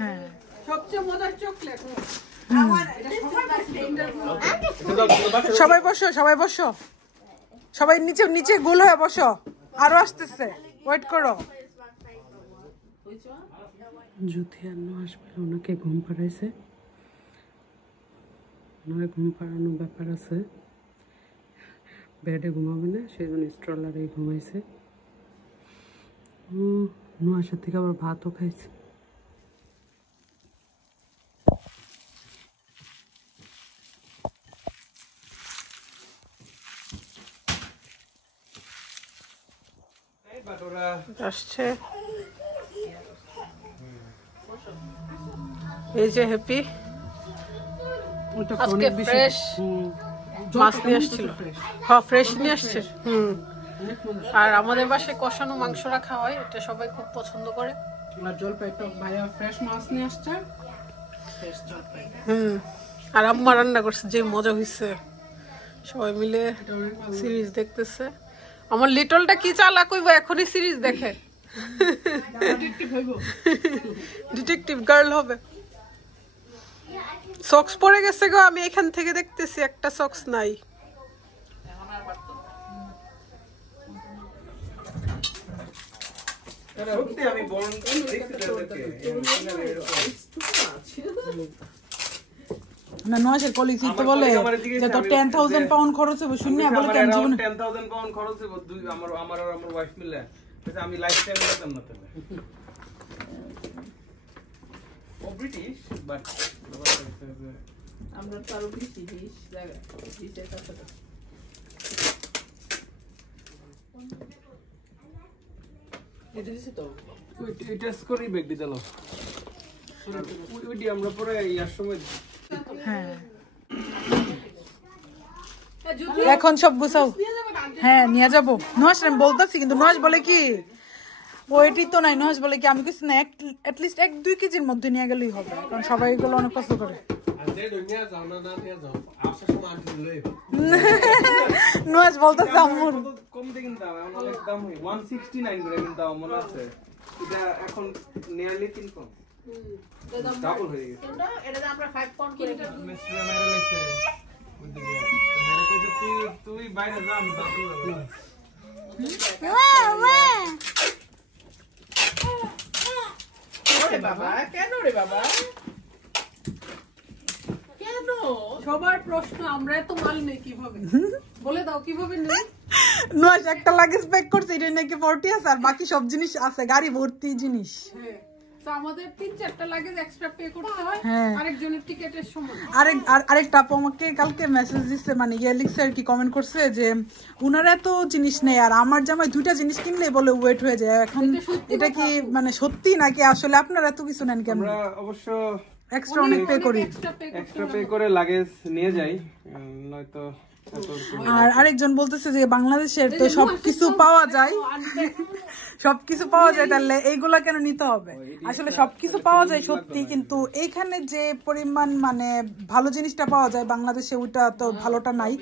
হ্যাঁ সবচেয়ে মজার চকলেট। সবাই বসো, সবাই বসো, সবাই নিচে নিচে গোল হয়ে বসো, আরো আসতেছে, ওয়েট করো। জ্যোতি আর নুহাস মিলে ওনাকে ঘুম পাড়াইছে, ওনাকে ঘুম পাড়ানোর ব্যাপার আছে, বেডে ঘুমাবে না সেই জন্য স্ট্রলারে ঘুমাইছে। নুহাসের থেকে আবার ভাতও খাইছে। আসছে এই যে হ্যাপি আজকে ফ্রেশ মাছ নিয়ে আসছিল। হ্যাঁ ফ্রেশ নিয়ে আসছে। আর আমাদের বাসায় কষানো মাংস রাখা হয়, এটা সবাই খুব পছন্দ করে। আর জলপাই তো ভাইয়া ফ্রেশ মাছ নিয়ে আসছে, ফ্রেশ জলপাই। আর আম্মা রান্না করছে, যে মজা হয়েছে। সবাই মিলে সিরিজ দেখতেছে। আমার লিটলটা কি চালাক হইব, এখনই সিরিজ দেখে। ডিটেকটিভ গার্ল হবে। সক্স পরে গেছে গো, আমি এখান থেকে দেখতেছি একটা সক্স নাই। না নয়শের পলিসি তো বলে যে তো 10,000 পাউন্ড খরচ হবে, শূন্য বলে কেন জীবন 10,000 পাউন্ড খরচ হবে আমার আর আমার ওয়াইফ মিলে, আমি লাইফ টাইম যেতাম না তবে। ও ব্রিটিশ বাট আমরা তো আরো বেশি জায়গা বিশের কাছে। এটা দিছে তো ওই টেস্ট করি ব্যাগ দিতে লো ওইটি আমরা পরে ইয়ার সময়। হ্যাঁ এখন সব গুছাও। হ্যাঁ নিয়ে যাবো নুহাস, আমি বলতেছি কিন্তু নুহাস বলে কি ওইটি তো নাই। নুহাস বলে কি আমি কিছু না, অ্যাটলিস্ট 1-2 কেজির মধ্যে নিয়ে গেলেই হবে, কারণ সবাই এগুলো অনেক পছন্দ করে। নুহাস বলতেছে আম্মুর কম দিয়ে কিনতাম, অনেক দাম হয় 169 করে কিনতাম মনে আছে, এটা এখন নিয়ারলি 3 পাউন্ড ডাবল হয়ে গেছে। এটা আমরা 5 পাউন্ড করে মিস্টার মেরে লাইছে ওইদিকে হ্যাঁ কইছে তুই বাইরে যা, আমি বাবু ওরে বাবা কেন রে বাবা কেন? সবার প্রশ্ন আমরা এত মাল নেই কিভাবে, বলে দাও কিভাবে নেই। নুহাস একটা লাগেজ প্যাক করছে, এটা নাকি 40 আছে, আর বাকি সব জিনিস আছে, গাড়ি ভর্তি জিনিস। হ্যাঁ তো আমাদের 3-4টা লাগেজ এক্সট্রা পে করতে হয় আরেকজনের টিকেটের সময়। আরেকটা আপু আমাকে কালকে মেসেজ দিচ্ছে, মানে লিখছে আর কি, কমেন্ট করছে যে উনারা এত জিনিস নেই আর আমার জামাই 2টা জিনিস কিনলে বলে ওয়েট হয়ে যায়। এখন এটা কি মানে সত্যি নাকি আসলে আপনারা এত কিছু নেন কেন? আমরা অবশ্য এক্সট্রা অনেক পে করি, এক্সট্রা পে করে লাগেজ নিয়ে যাই, নয়তো। আর আরেকজন বলতেছে যে বাংলাদেশের তো সবকিছু পাওয়া যায়, সবকিছু পাওয়া যায়, তাহলে এইগুলা কেন নিতে হবে? আসলে সবকিছু পাওয়া যায় সত্যি, কিন্তু এইখানে যে পরিমাণ মানে ভালো জিনিসটা পাওয়া যায় বাংলাদেশে ওইটা তো ভালোটা নাই।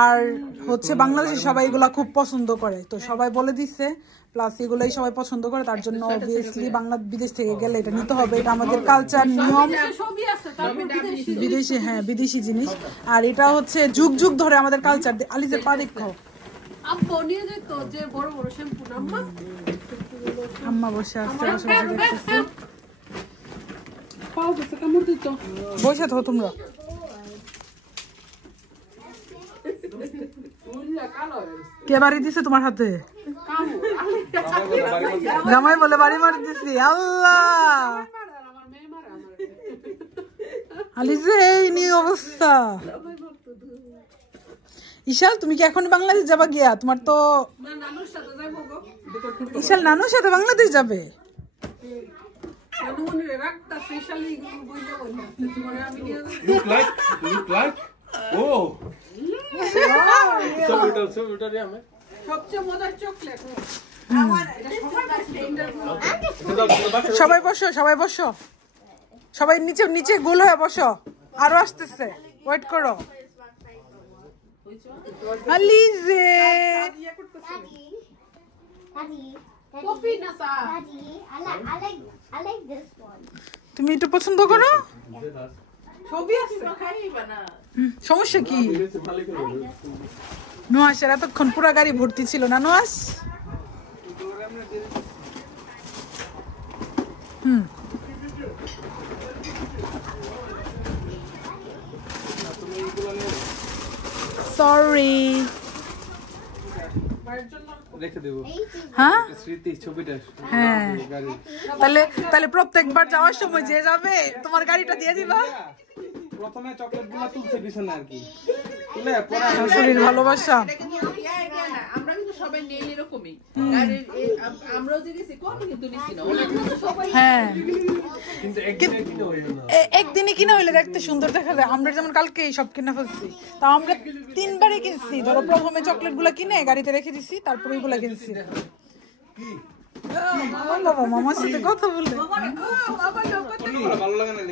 আর হচ্ছে বাংলাদেশে সবাই এগুলা খুব পছন্দ করে, তো সবাই বলে দিচ্ছে, প্লাস এগুলাই সবাই পছন্দ করে, তার জন্য অবভিয়াসলি বিদেশ থেকে গেলে এটা নিতে হবে, এটা আমাদের কালচার নিয়ম, বিদেশি, হ্যাঁ বিদেশি জিনিস। আর এটা হচ্ছে যুগ যুগ ধরে আমাদের কালচার। আলিজে পা দেখো, আম্মা বসে আসছে, বসে থাকো তোমরা। কে বাড়ি দিছে তোমার হাতে? জামাই বলে বাড়ি মারি দিছি। আল্লাহ আলিজে এই নিয়ে অবস্থা। ইশাল তুমি কি এখন বাংলাদেশ যাবা গিয়া? তোমার তো ইশাল নানুর সাথে বাংলাদেশ যাবে। সবাই বসো, সবাই বসো, সবাই নিচে নিচে গোল হয়ে বসো, আরো আসতেছে, ওয়েট করো। আলিজে তুমি এটা পছন্দ করো? ছবি আছে সমস্যা কি? নোয়াসের এতক্ষণ পুরা গাড়ি ভর্তি ছিল না নোয়াস? সরি। রেখে দেবো হ্যাঁ স্মৃতি ছবিটা। হ্যাঁ তাহলে তাহলে প্রত্যেকবার যাওয়ার সময় যে যাবে তোমার গাড়িটা দিয়ে দিবা। প্রথমে চকলেট গুলা তুলছে পিছনে আর কি, তুলে পরে শাশুড়ির ভালোবাসা। আমরা কিন্তু সবাই নেই এরকমই, আমরাও যে গেছি কমই কিন্তু নিছি না, হ্যাঁ কিন্তু একদিনে কিনা হইলে দেখতে সুন্দর দেখা যায়। আমরা যেমন কালকে সব কিনা ফেলছি, তা আমরা 3 বারে কিনছি। ধরো প্রথমে চকলেট গুলা কিনে গাড়িতে রেখে দিছি, তারপর ওইগুলা কিনছি। বাবা মামার সাথে কথা বললে ভালো লাগে না।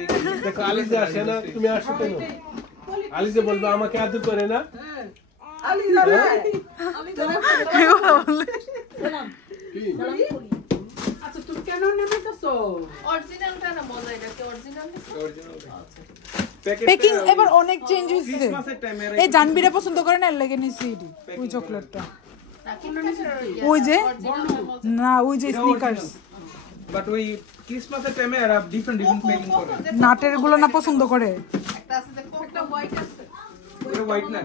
দেখো আলিজে আসে না, তুমি আসো কেন? আলিজে বলবে আমাকে আদর করে না। আচ্ছা তুমি কেন নেমেছো? অরিজিনালটা না মজা, এটা কি অরিজিনাল? প্যাকিং এবার অনেক চেঞ্জ হইছে। এই জানবিরা পছন্দ করে না, এর লাগে নিছি ওই চকলেটটা। ওই যে না ওই যে স্নিকার্স বাট ওই ক্রিসমাসের টাইমে এরা ডিফারেন্ট প্যাকিং করে। নাটের গুলো না পছন্দ করে। একটা আছে দেখো, একটা হোয়াইট আছে। এটা হোয়াইট না।